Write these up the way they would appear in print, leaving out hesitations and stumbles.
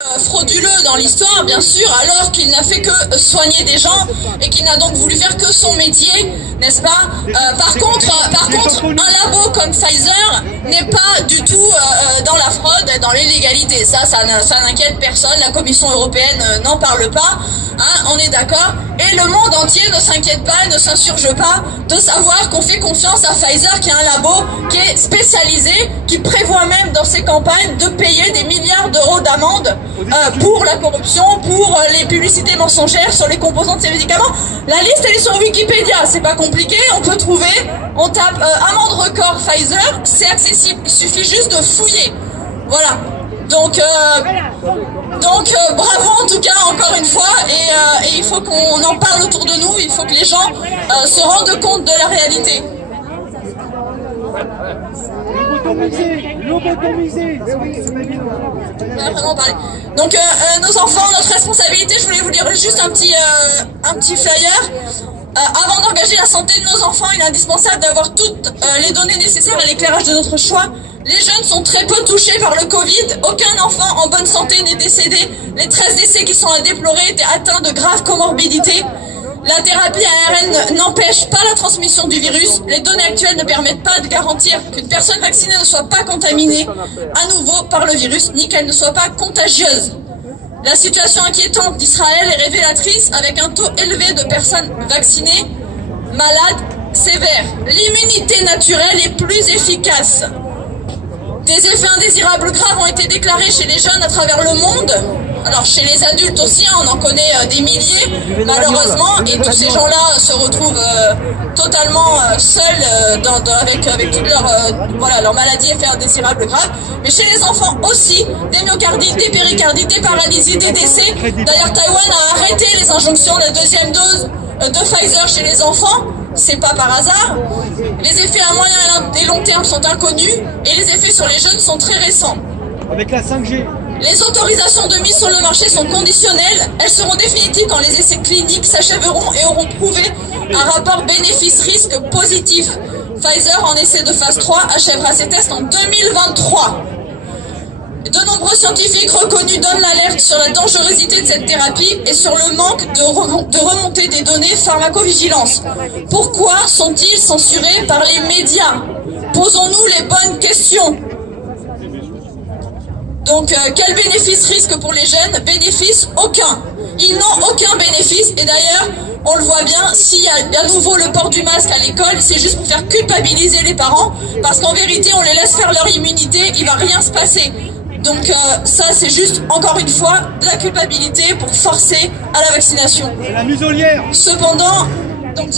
Frauduleux dans l'histoire, bien sûr, alors qu'il n'a fait que soigner des gens et qu'il n'a donc voulu faire que son métier, n'est-ce pas? Par contre, un labo comme Pfizer n'est pas du tout dans la fraude et dans l'illégalité. Ça n'inquiète personne. La Commission européenne n'en parle pas. Hein, on est d'accord. Et le monde entier ne s'inquiète pas et ne s'insurge pas de savoir qu'on fait confiance à Pfizer, qui est un labo qui est spécialisé, qui prévoit même dans ses campagnes de payer des milliards d'euros d'amende pour la corruption, pour les publicités mensongères sur les composants de ces médicaments. La liste, elle est sur Wikipédia, c'est pas compliqué, on peut trouver, on tape amende record Pfizer, c'est accessible, il suffit juste de fouiller. Voilà. Donc bravo en tout cas encore une fois, et il faut qu'on en parle autour de nous, il faut que les gens se rendent compte de la réalité. Donc nos enfants, notre responsabilité, je voulais vous lire juste un petit flyer. Avant d'engager la santé de nos enfants, il est indispensable d'avoir toutes les données nécessaires à l'éclairage de notre choix. Les jeunes sont très peu touchés par le Covid. Aucun enfant en bonne santé n'est décédé. Les 13 décès qui sont à déplorer étaient atteints de graves comorbidités. La thérapie ARN n'empêche pas la transmission du virus. Les données actuelles ne permettent pas de garantir qu'une personne vaccinée ne soit pas contaminée à nouveau par le virus, ni qu'elle ne soit pas contagieuse. La situation inquiétante d'Israël est révélatrice, avec un taux élevé de personnes vaccinées, malades, sévères. L'immunité naturelle est plus efficace. Des effets indésirables graves ont été déclarés chez les jeunes à travers le monde. Alors chez les adultes aussi, hein, on en connaît des milliers, malheureusement, et tous ces gens-là se retrouvent totalement seuls avec toute leur maladie, effets indésirables graves. Mais chez les enfants aussi, des myocardites, des péricardites, des paralysies, des décès. D'ailleurs, Taïwan a arrêté les injonctions de la deuxième dose de Pfizer chez les enfants. C'est pas par hasard. Les effets à moyen et long terme sont inconnus et les effets sur les jeunes sont très récents. Avec la 5G. Les autorisations de mise sur le marché sont conditionnelles. Elles seront définitives quand les essais cliniques s'achèveront et auront prouvé un rapport bénéfice-risque positif. Pfizer, en essai de phase 3, achèvera ses tests en 2023. De nombreux scientifiques reconnus donnent l'alerte sur la dangerosité de cette thérapie et sur le manque de remontée des données pharmacovigilance. Pourquoi sont-ils censurés par les médias? Posons-nous les bonnes questions. Donc, quel bénéfice-risque pour les jeunes? Bénéfice aucun. Ils n'ont aucun bénéfice, et d'ailleurs, on le voit bien, s'il y a à nouveau le port du masque à l'école, c'est juste pour faire culpabiliser les parents, parce qu'en vérité, on les laisse faire leur immunité, il va rien se passer. Donc ça, c'est juste, encore une fois, de la culpabilité pour forcer à la vaccination. C'est la muselière. Cependant, donc,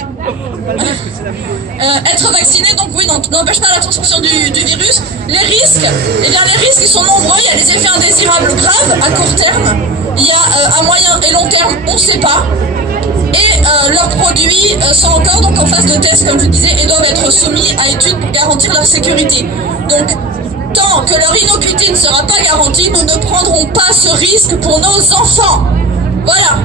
être vacciné, donc oui, n'empêche pas la transmission du virus. Les risques, eh bien les risques, ils sont nombreux. Il y a les effets indésirables graves à court terme. Il y a à moyen et long terme, on ne sait pas. Et leurs produits sont encore donc en phase de test, comme je disais, et doivent être soumis à études pour garantir leur sécurité. Donc, tant que leur innocuité ne sera pas garantie, nous ne prendrons pas ce risque pour nos enfants. Voilà.